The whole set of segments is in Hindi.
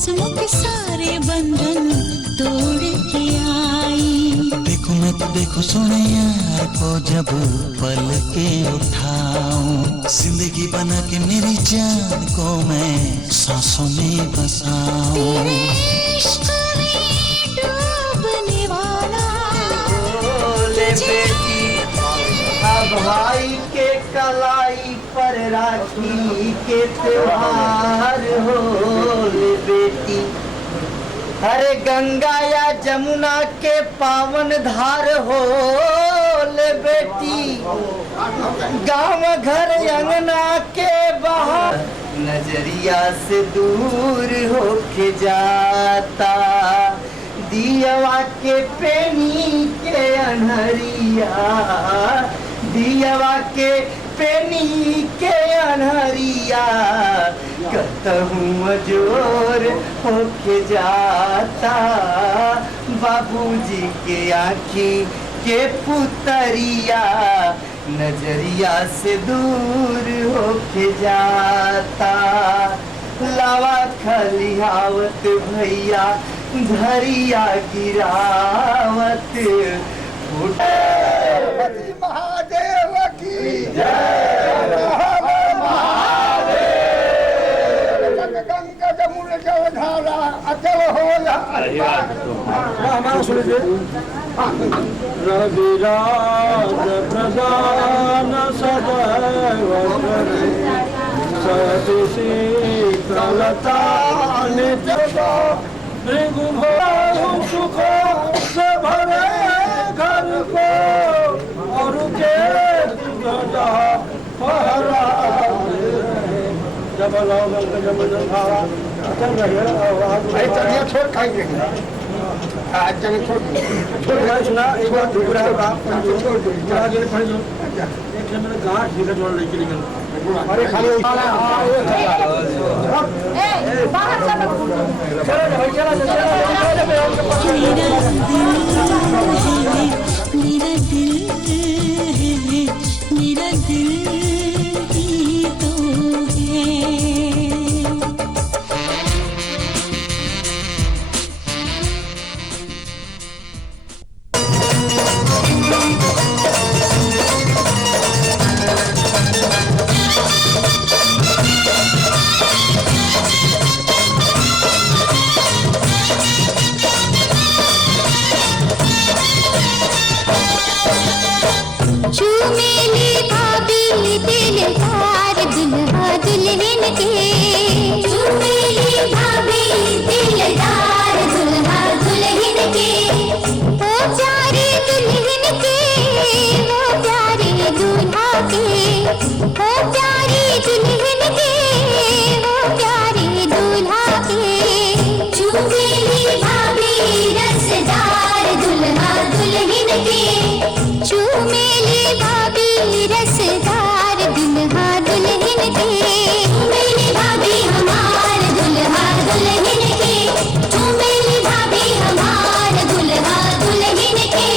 रस्मों के सारे बंधन तोड़ के आई। देखो मैं तो देखो सोने यार को जब पल के उठाऊं, जिंदगी बना के मेरी जान को मैं सांसों में बसाऊं। तेरे इश्क में डूबने वाला ले बेटी अब भाई के कलाई पर राखी के त्योहार हो। ले बेटी अरे गंगा या जमुना के पावन धार हो। ले बेटी गांव घर अंगना के बाहर नजरिया से दूर होके जाता। दियवा के पेनी के अनहरिया, दियवा के पेनी के अनहरिया कहूँ जोर होके जाता। बाबूजी के आँखी के पुतरिया नजरिया से दूर होके जाता। लावा खलिहावत भैया धरिया गिरावत महादेव की जय। गंगा जमुना जलधारा अचल होला। हमारा सुनिए रविराज प्रदान सदैव सती शीतलता नित्य भृगु सुख से भरे घर को और के जब चलिए छोड़ खाएंगे आज जब छोड़ सुना एक बार दूसरा गाँठ निकल अरे खाली मेरा दिल है, मेरा दिल ही तो है। चूमेली भाभी दिलदार दुल्हा दुल्हन के। चूमेली भाभी दिलदार दुल्हा दुल्हन के। वो प्यारे दुल्हन के, वो प्यारे दूल्हा के। वो प्यारी दुल्हन के, वो प्यारे दूल्हा के। चूमेली भाभी रसदार दुल्हा दुल्हन के। चूमेली भाभी रसदार दुल्हा दुल्हन के। चूमेली भाभी हमार दुल्हा दुल्हन के। चूमेली भाभी हमार दुल्हा दुल्हन के।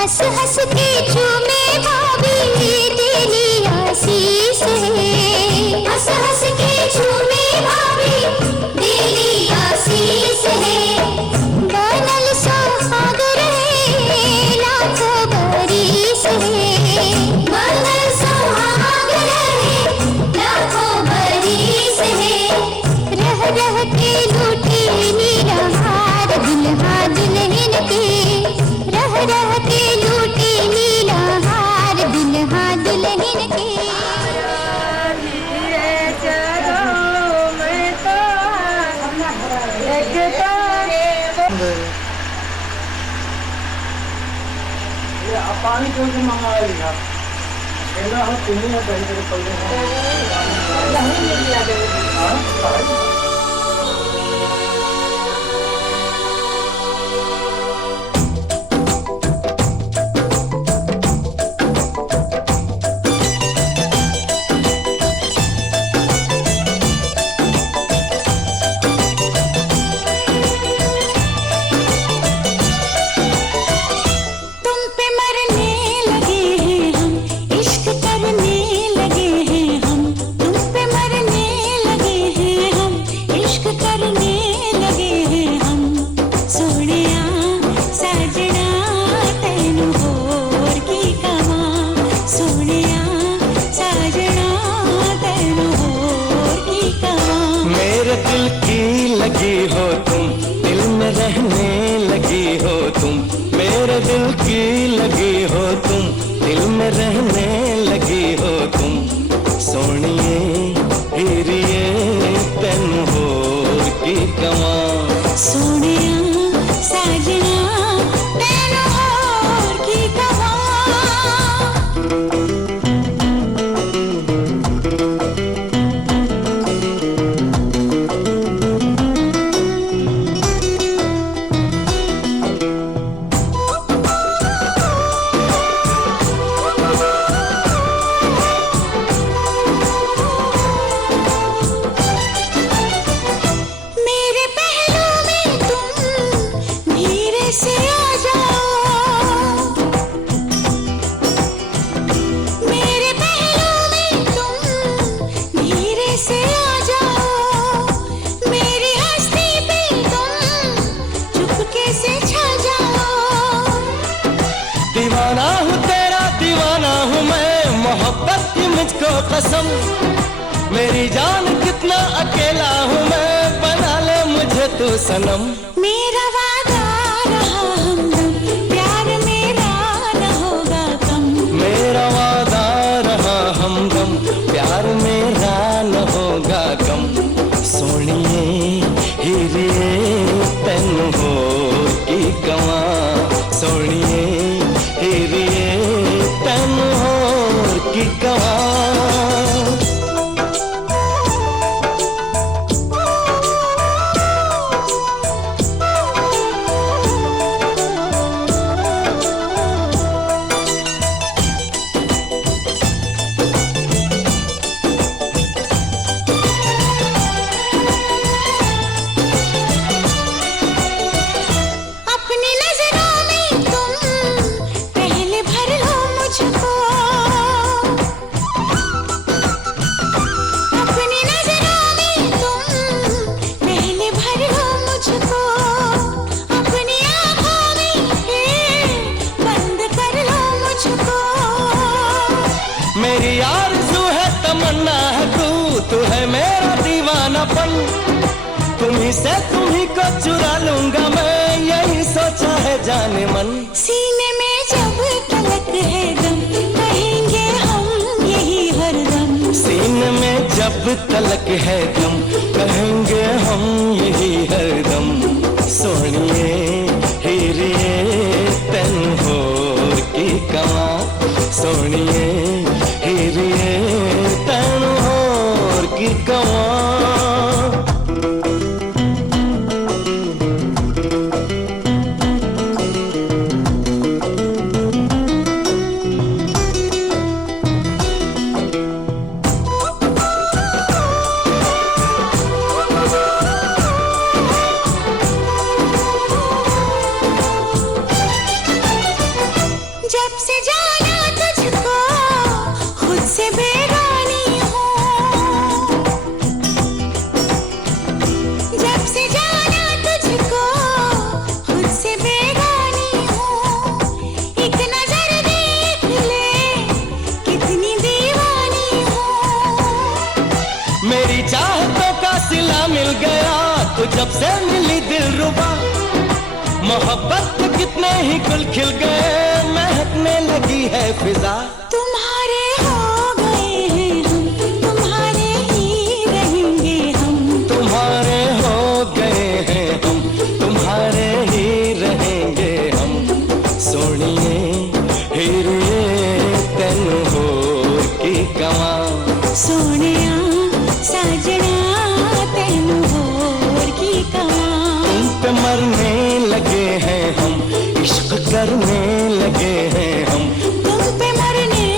हंस हंस के चूमे भाभी तेरी आशीष है। हंस हंस के चूमे भाभी तेरी आशीष है। बनल सुहाग रहे लाखों बरिस है। बनल सुहाग रहे लाखों बरिस है। रह रह के लूटे निराहार दुल्हा दुल्हन के। रह रह के लूटे नीलाहार दुल्हा दुल्हन के। पानी क्यों से मंगा लिया हम तुम्हें लगी हो तुम, दिल में रहने लगी हो तुम, मेरे दिल की लगी हो तुम, दिल में रहने लगी हो तुम। सोनिए हीरिए तेन होर की कवां, सोनिया साजना तेन होर की कवां। मेरे पहलू में तुम धीरे से आ जाओ, मेरे पहलू में तुम धीरे से आ जाओ, मेरी हस्ती पे तुम चुपके से छा जाओ। दीवाना हूँ तेरा दीवाना हूँ मैं, मोहब्बत की मुझको कसम, मेरी जान कितना अकेला हूँ मैं, बना ले मुझे तू सनम। मेरा वादा रहा हमदम, प्यार मेरा न होगा कम। मेरा वादा रहा हमदम, प्यार मेरा न होगा कम। सोनिए हीरिए तेन होर की कवां, सोनिए हीरिए तेन होर की कवां। अपनी नजरों में तुम पहले भर लो मुझको, अपनी नजरों में तुम पहले भर लो मुझको, अपनी आँखों में फिर बंद कर लो मुझको। मेरी आरज़ू है तमन्ना है तू है मेरा दीवानापन, तुम्ही से तुम्ही को चुरा लूंगा मैं, यही सोचा है जाने मन। सीने में जब तलक है दम, कहेंगे हम यही हरदम। सीने में जब तलक है दम, कहेंगे हम यही हरदम। सोनिए हीरिए तेन होर की कवां, सोनिए हीरिए तेन होर की कवां। जब से जाना तुझको खुद से बेगानी हूँ, जब से जाना तुझको खुद से बेगानी हूँ, एक नजर देख ले कितनी दीवानी हूँ। मेरी चाहतों का सिला मिल गया तो जब से मिली दिलरुबा, मोहब्बत के कितने ही गुल खिल गए, महकने लगी है फिजा। तुम्हारे हो गए हैं हम, तुम्हारे ही रहेंगे हम। तुम्हारे हो गए हैं हम, तुम्हारे ही रहेंगे हम। सोनिए हीरिए तेन होर की कवां, सोनिया साजना तेन होर की कवां। तुम पे मरने लगे हैं हम, इश्क करने लगे हैं हम, तुम पे मरने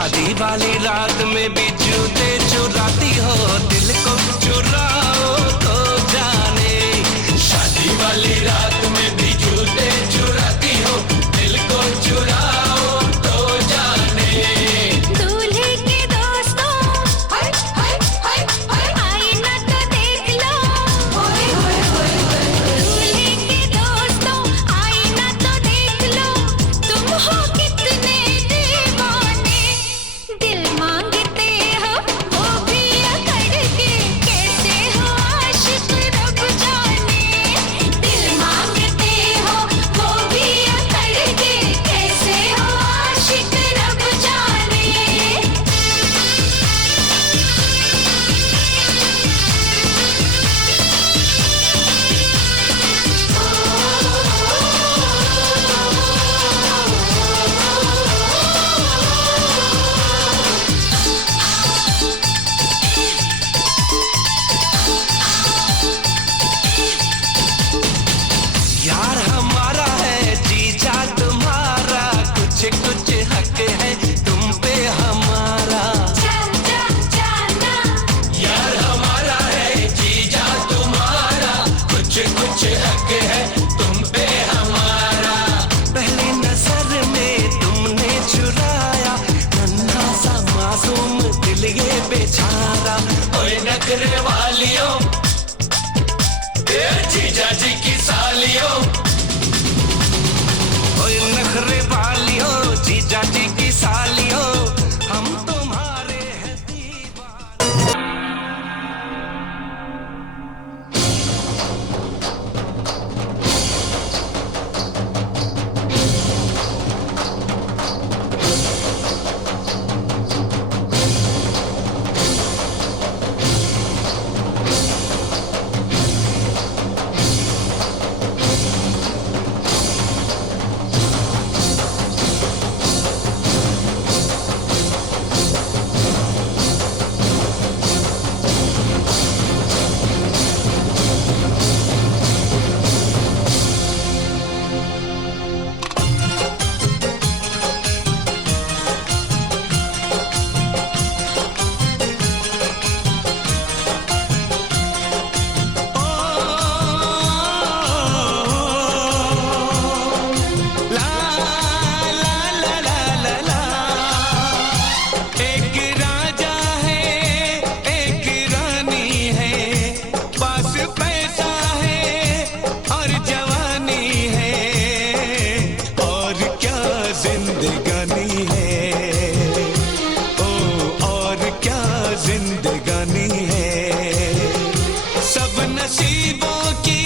शादी वाली रात में भी जूते चुराती हो, दिल को चुराओ तो जाने। शादी वाली रात में भी जूते चुराती हो, दिल को चुराओ तो जाने। दूल्हे के दोस्तों हाय हाय हाय हाय आईना तो देख लो, दूल्हे के दोस्तों आईना तो देख लो, तुम हो कितने दीवाने। दिल मांगते हो वो भी अकड़ के, कैसे हो आशिक रब जाने। दिल मांगते हो वो भी अकड़ के, कैसे हो आशिक रब जाने। यार हमारा है जीजा तुम्हारा, कुछ कुछ हक है तुम पे हमारा। चल चल चलना यार हमारा है जीजा तुम्हारा, कुछ कुछ हक है तुम पे हमारा। पहली नजर में तुमने चुराया नन्हा सा मासूम दिल ये बेचारा। ओए नखरे वालियों, ए जीजा जी की सालियों, ओए नखरे वालियों, जीजा जी की सालियों, हम तुम्हारे हैं दीवाने। एक राजा है एक रानी है, पास पैसा है और जवानी है, और क्या जिंदगानी है, ओ और क्या जिंदगानी है। सब नसीबों की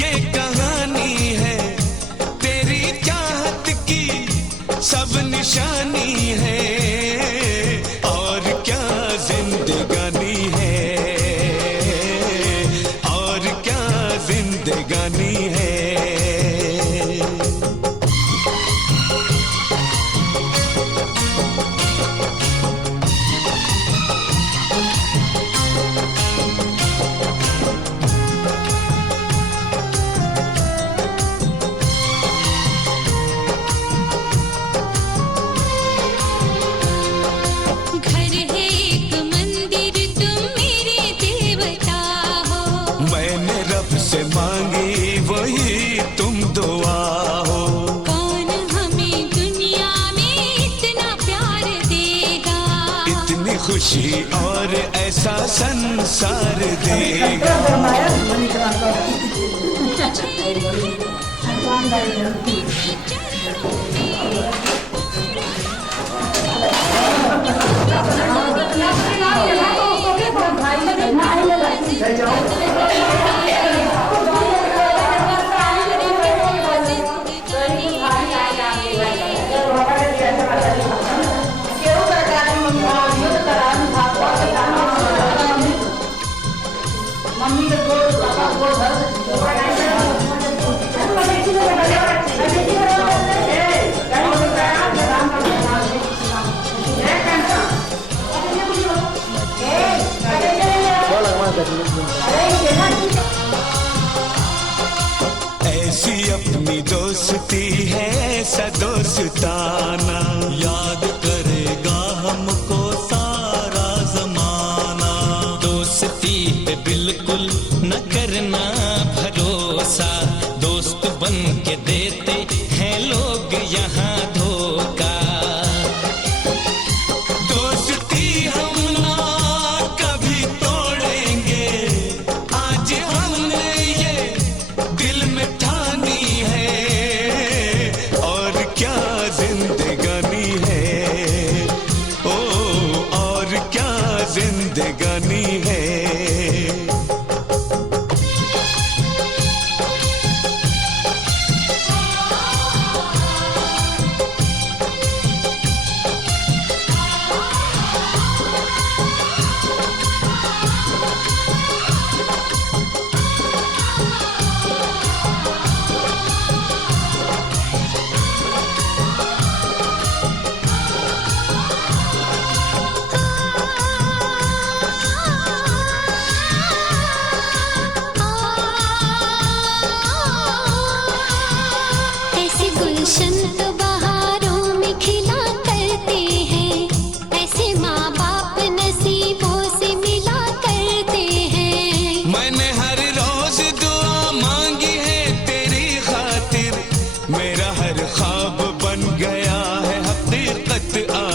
ये कहानी है, तेरी चाहत की सब निशानी है, और क्या जिंदगानी है, और क्या जिंदगानी है। घर है एक मंदिर, तुम मेरे देवता हो। मैंने रब से मांगी वही तुम दुआ हो। कौन हमें दुनिया में इतना प्यार देगा, इतनी खुशी और ऐसा संसार देगा। ऐसी अपनी दोस्ती है ऐसा दोस्ताना, याद करेगा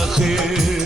आखिर